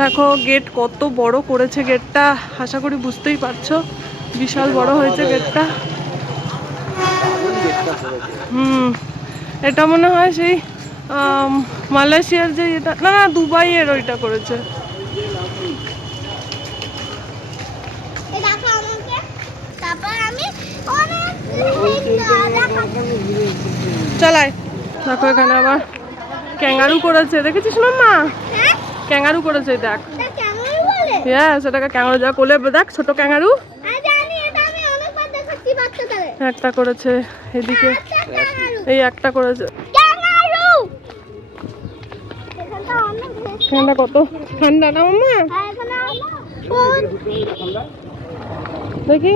দেখো গেট কত বড় করেছে, গেটটা আশা করি বুঝতেই পারছো, বিশাল বড় হয়েছে গেটটা। এটা মনে হয় সেই মালয়েশিয়ার যে এটা, না না দুবাইয়ের ওইটা করেছে। চলাই দেখো এখানে আবার ক্যাঙ্গারু করেছে, দেখেছিস মাম্মা? ক্যাঙ্গারু করেছে, দেখ। হ্যাঁ সেটাকে ক্যাঙ্গারু, যা কোলে দেখ ছোট ক্যাঙ্গারু একটা করেছে, এদিকে এই একটা করেছে। ঠান্ডা কত ঠান্ডা না মাম্মা, দেখি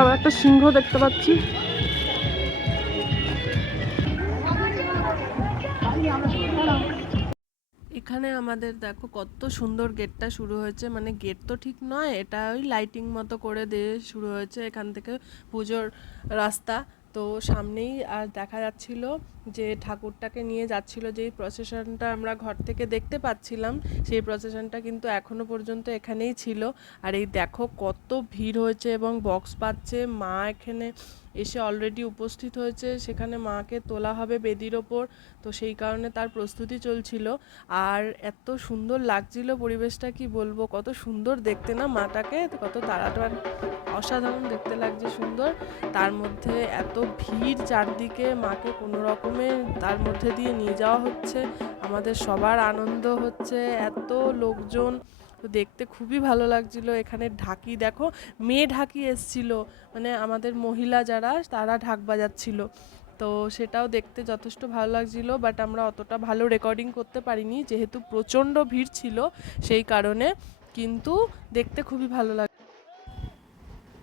আবার একটা সিংহ দেখতে পাচ্ছি। এখানে আমাদের দেখো কত সুন্দর গেটটা শুরু হয়েছে, মানে গেট তো ঠিক নয়, এটা ওই লাইটিং মতো করে দিয়ে শুরু হয়েছে। এখান থেকে পুজোর রাস্তা তো সামনেই, আর দেখা যাচ্ছিল যে ঠাকুরটাকে নিয়ে যাচ্ছিল, যেই প্রসেশনটা আমরা ঘর থেকে দেখতে পাচ্ছিলাম সেই প্রসেশনটা কিন্তু এখনো পর্যন্ত এখানেই ছিল। আর এই দেখো কত ভিড় হয়েছে এবং বক্স বাজছে, মা এখানে এসে অলরেডি উপস্থিত হয়েছে, সেখানে মাকে তোলা হবে বেদির ওপর, তো সেই কারণে তার প্রস্তুতি চলছিল। আর এত সুন্দর লাগছিল পরিবেশটা, কি বলবো, কত সুন্দর দেখতে না মাটাকে, কত তাড়াতাড়ি অসাধারণ দেখতে লাগছে, সুন্দর। তার মধ্যে এত ভিড় চারদিকে, মাকে কোনো রকমে তার মধ্যে দিয়ে নিয়ে যাওয়া হচ্ছে, আমাদের সবার আনন্দ হচ্ছে, এত লোকজন, তো দেখতে খুবই ভালো লাগছিল। এখানে ঢাকি দেখো, মেয়ে ঢাকি এসছিল, মানে আমাদের মহিলা যারা তারা ঢাক বাজাচ্ছিল, তো সেটাও দেখতে যথেষ্ট ভালো লাগছিল। বাট আমরা অতটা ভালো রেকর্ডিং করতে পারিনি যেহেতু প্রচণ্ড ভিড় ছিল সেই কারণে, কিন্তু দেখতে খুবই ভালো লাগে।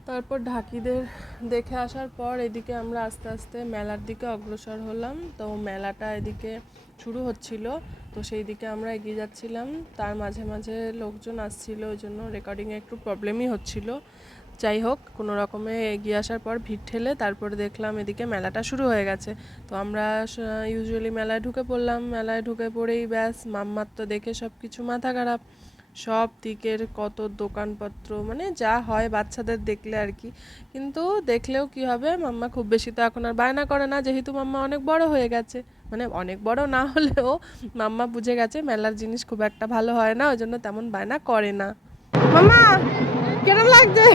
তারপর ঢাকিদের দেখে আসার পর এদিকে আমরা আস্তে আস্তে মেলার দিকে অগ্রসর হলাম। তো মেলাটা এদিকে শুরু হচ্ছিল, তো সেই দিকে আমরা এগিয়ে যাচ্ছিলাম, তার মাঝে মাঝে লোকজন আসছিল, ওই জন্য রেকর্ডিংয়ে একটু প্রবলেমই হচ্ছিল। যাই হোক, কোনো রকমে এগিয়ে আসার পর ভিড় ঠেলে তারপরে দেখলাম এদিকে মেলাটা শুরু হয়ে গেছে। তো আমরা ইউজুয়ালি মেলায় ঢুকে পড়লাম, মেলায় ঢুকে পড়েই ব্যাস মাম্মার তো দেখে সব কিছু মাথা খারাপ, সব দিকের কত দোকানপত্র, মানে যা হয় বাচ্চাদের দেখলে আর কি। কিন্তু দেখলেও কি হবে, মাম্মা খুব বেশি তো এখন আর বায়না করে না, যেহেতু মাম্মা অনেক বড় হয়ে গেছে, মানে অনেক বড় না হলেও মাম্মা বুঝে গেছে মেলার জিনিস খুব একটা ভালো হয় না, ওই জন্য তেমন বায়না করে না। মাম্মা কে লাগছে।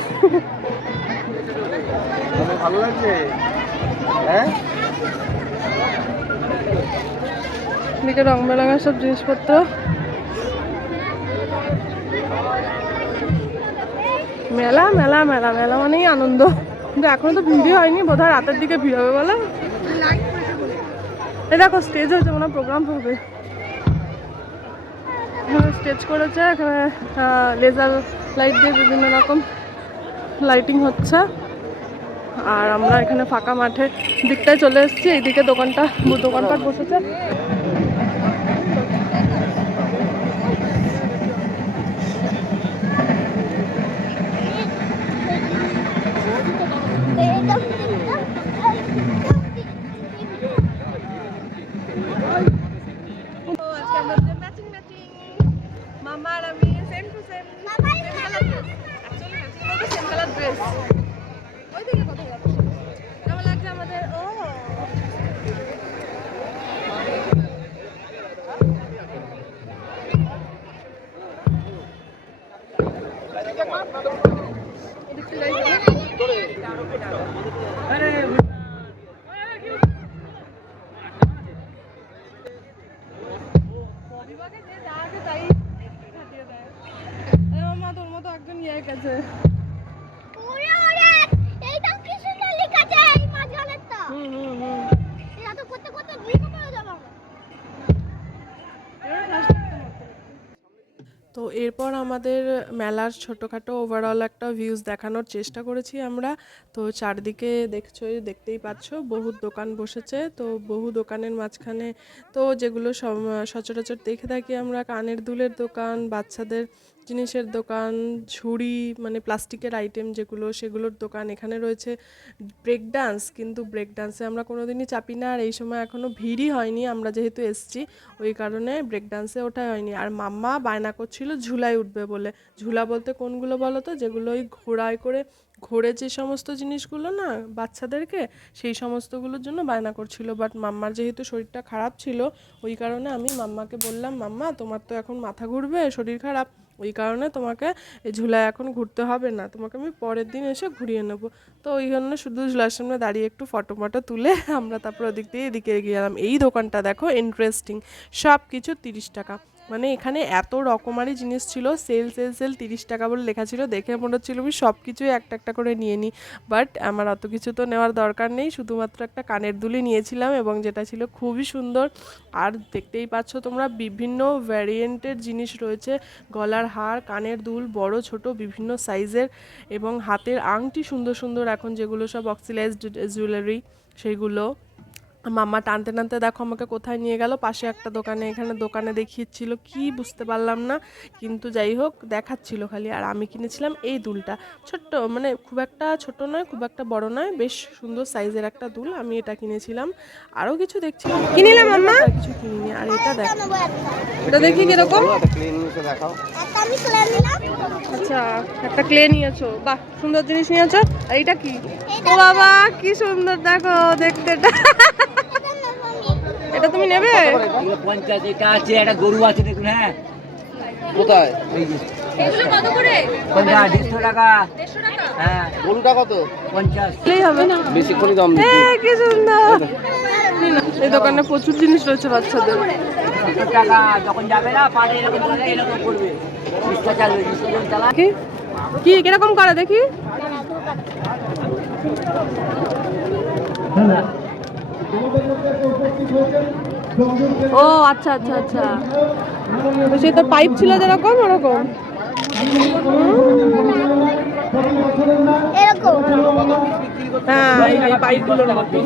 ভালো লাগছে, হ্যাঁ। এদিকে রং বেরঙের সব জিনিসপত্র। মেলা মেলা মেলা মেলা মানেই আনন্দ, কিন্তু এখনো তো ভিড়ই হয়নি, বোধহয় রাতের দিকে ভিড় হবে বলে। এই দেখো স্টেজ হয়েছে, মনে প্রোগ্রাম হবে। স্টেজ করেছে এখানে, লেজার লাইট দিয়ে বিভিন্ন রকম লাইটিং হচ্ছে। আর আমরা এখানে ফাঁকা মাঠে দিকটায় চলে এসেছি, এইদিকে দোকানপাট বসেছে। মামা আর আমি same to same colour dress. ওইদিকে কোথায় যাচ্ছে, কেমন লাগছে আমাদের? ও মামা তোর মতো একজন ইয়ে গেছে। তো এরপর আমাদের মেলার ছোটোখাটো ওভারঅল একটা ভিউজ দেখানোর চেষ্টা করেছি আমরা। তো চারদিকে দেখতেই পাচ্ছ বহু দোকান বসেছে। তো বহু দোকানের মাঝখানে তো যেগুলো সচরাচর দেখে থাকি আমরা, কানের দুলের দোকান, বাচ্চাদের জিনিসের দোকান, ঝুড়ি মানে প্লাস্টিকের আইটেম যেগুলো, সেগুলোর দোকান। এখানে রয়েছে ব্রেক ডান্স, কিন্তু ব্রেক ডান্সে আমরা কোনোদিনই চাপি না, আর এই সময় এখনও ভিড়ই হয়নি, আমরা যেহেতু এসছি ওই কারণে ব্রেক ডান্সে ওঠা হয়নি। আর মাম্মা বায়না করছিল ঝুলায় উঠবে বলে। ঝুলা বলতে কোনগুলো বলো তো, যেগুলো ওই ঘোড়ায় করে ঘোরে যে সমস্ত জিনিসগুলো না বাচ্চাদেরকে, সেই সমস্তগুলোর জন্য বায়না করছিল। বাট মাম্মার যেহেতু শরীরটা খারাপ ছিল, ওই কারণে আমি মাম্মাকে বললাম, মাম্মা তোমার তো এখন মাথা ঘুরবে, শরীর খারাপ, ওই কারণে তোমাকে এই ঝুলায় এখন ঘুরতে হবে না, তোমাকে আমি পরের দিন এসে ঘুরিয়ে নেবো। তো ওই জন্য শুধু ঝুলার সামনে দাঁড়িয়ে একটু ফটো তুলে আমরা তারপর ওদিক দিয়ে এদিকে এগিয়ে গেলাম। এই দোকানটা দেখো ইন্টারেস্টিং, সব কিছু 30 টাকা। মানে এখানে এত রকমারি জিনিস ছিল, সেল 30 টাকা বলে লেখা ছিল। দেখে মনে হচ্ছিল আমি সব কিছুই একটা একটা করে নিয়ে নিই, বাট আমার অত কিছু তো নেওয়ার দরকার নেই, শুধুমাত্র একটা কানের দুলই নিয়েছিলাম, এবং যেটা ছিল খুবই সুন্দর। আর দেখতেই পাচ্ছ তোমরা বিভিন্ন ভ্যারিয়েন্টের জিনিস রয়েছে, গলার হার, কানের দুল, বড় ছোট বিভিন্ন সাইজের, এবং হাতের আংটি সুন্দর সুন্দর এখন যেগুলো সব অক্সিডাইজড জুয়েলারি সেইগুলো। মাম্মা টানতে টানতে দেখো আমাকে কোথায় নিয়ে গেল, পাশে একটা দোকানে। এখানে দোকানে দেখিয়েছিল কি বুঝতে পারলাম না, কিন্তু যাই হোক দেখাচ্ছিল খালি। আর আমি কিনেছিলাম এই দুলটা, ছোট্ট, মানে খুব একটা ছোট নয় খুব একটা বড় নয়, বেশ সুন্দর সাইজের একটা দুল, আমি এটা কিনেছিলাম। আরও কিছু দেখছিলাম, কিনিলাম মাম্মা, কিছু কিনিনি। আর এটা দেখো, এটা দেখি কিরকম। আচ্ছা একটা ক্লে নিয়েছো, বাহ সুন্দর জিনিস নিয়েছো। আর এটা কি? ও বাবা কি সুন্দর, দেখো দেখতে। এটা তুমি নেবে? 50 এটা আছে, একটা গরু আছে দেখুন। হ্যাঁ কোথায়? এগুলো কত করে? 150 টাকা। 150 টাকা? হ্যাঁ। গরুটা কত? 50 এই হবে না, বেশিক্ষণই দাম দিচ্ছি। কি সুন্দর। এই দোকানে প্রচুর জিনিস রয়েছে বাচ্চাদের। 70 টাকা। যখন যাবে না পাড়ে এরকম করে এরকম করবে। 20 টাকা চালবে, 20 টাকা চালা। কি কি কিরকম করে দেখি। ও আচ্ছা আচ্ছা আচ্ছা, সেই তো পাইপ ছিল যেরকম ওরকম। হ্যাঁ এই পাইপগুলোর মতো।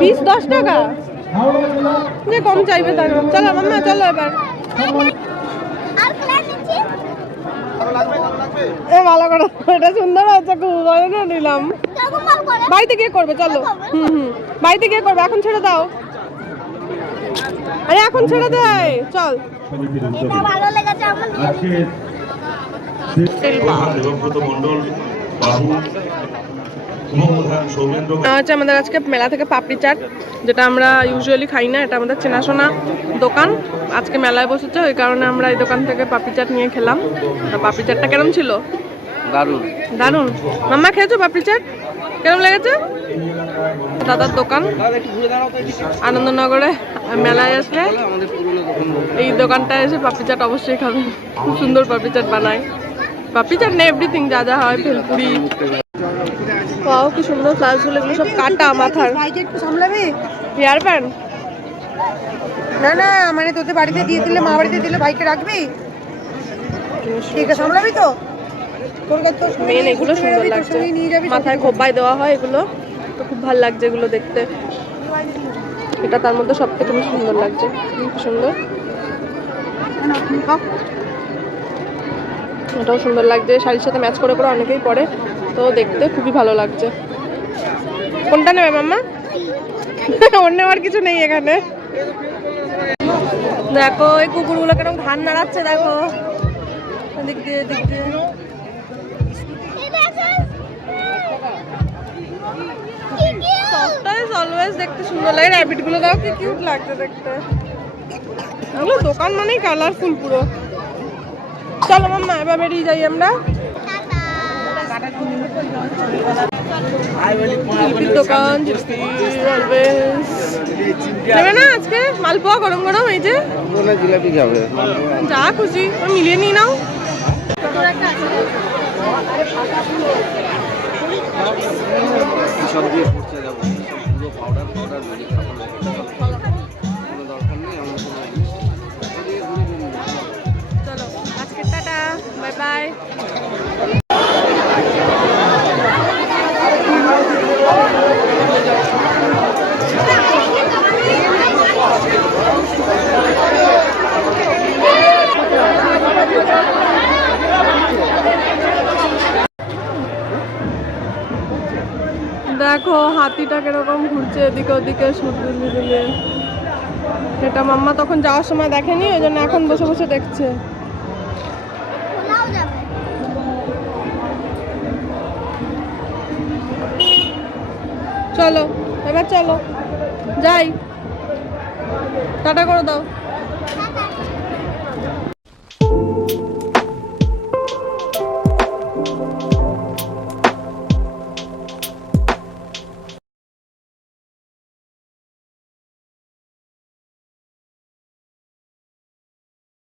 পিস 10 টাকা, যে কম চাইবে তার। চলো মাম্মা চলো এবার। এ ভালো করে, এটা সুন্দর আছে খুব, নিলাম। বাড়িতে গিয়ে করবে, চলো। বাড়িতে গিয়ে করবে, এখন ছেড়ে দাও। আরে এখন ছেড়ে দেয়, চল। ভালো লেগেছে আমার। হচ্ছে আমাদের আজকে মেলা থেকে পাপড়ি চাট, যেটা আমরা ইউজুয়ালি খাই না, এটা আমাদের চেনাশোনা দোকান। আজকে মেলায় বসেছে, ওই কারণে আমরা এই দোকান থেকে পাপড়ি চাট নিয়ে খেলাম। পাপড়ি চাটটা কেমন ছিল? দারুণ। দারুণ। মাম্মা খেয়েছো পাপড়ি চাট? কেমন লেগেছে? দাদার দোকান আনন্দনগরে মেলায় আসলে এই দোকানটায় এসে পাপড়ি চাট অবশ্যই খাবেন। খুব সুন্দর পাপড়ি চাট বানায়। পাপড়ি চাট নেই, এভরিথিং যা যা হয়, ভেলপুরি। পাও কি সুন্দর ফ্লাওয়ারগুলো, এগুলো সব কাটা মাথার। একটু সামলাবি? হেয়ার ব্যান্ড না না, মানে তোদের বাড়িতে দিয়ে দিলে, মা বাড়িতে দিলে ভাইকে রাখবি? ঠিক আছে, সামলাবি তো? তোর কাছে তোর মেন এগুলো সুন্দর লাগছে, মাথায় খোপায় দেওয়া হয় এগুলো, তো খুব ভালো লাগছে এগুলো দেখতে। এটা তার মধ্যে সব থেকে বেশি সুন্দর লাগছে, খুব সুন্দর। এটাও সুন্দর লাগছে, শাড়ির সাথে ম্যাচ করে করে অনেকেই পরে, তো দেখতে খুবই ভালো লাগছে। কোনটা নেবে মাম্মা? অন্য আর কিছু নেই এখানে। দেখো এই কুকুরগুলো কেরকম ঘান নাড়াচ্ছে, দেখো দিক দিয়ে দিক দিয়ে। সফটটা ইজ অলওয়েজ দেখতে সুন্দর লাগে। র্যাবিট গুলো দাও, কি কিউট লাগছে দেখতে। এগুলো দোকান মানেই কালারফুল পুরো। চলো মাম্মা এবার বেরিয়ে যাই আমরা। জিলিপির দোকান, জিলিপি অলওয়েজ। নেবে না আজকে মালপোয়া গরম গরম? এই যে জিলাপি খাবে, যা খুশি মিলিয়ে নিয়ে নাও। সব দিয়ে পড়তে যাবো, পুরো পাউডার পাউডার বেরিয়ে খাবো না, কোনো দরকার নেই আমার কোনো চলো আজকে টাটা, বাই বাই। দেখো হাতিটা কিরকম ঘুরছে এদিকে ওদিকে সুন্দর মিলিয়ে। এটা মাম্মা তখন যাওয়ার সময় দেখেনি, ওই জন্য এখন বসে বসে দেখছে। চলো এবার চলো যাই, টাটা করে দাও।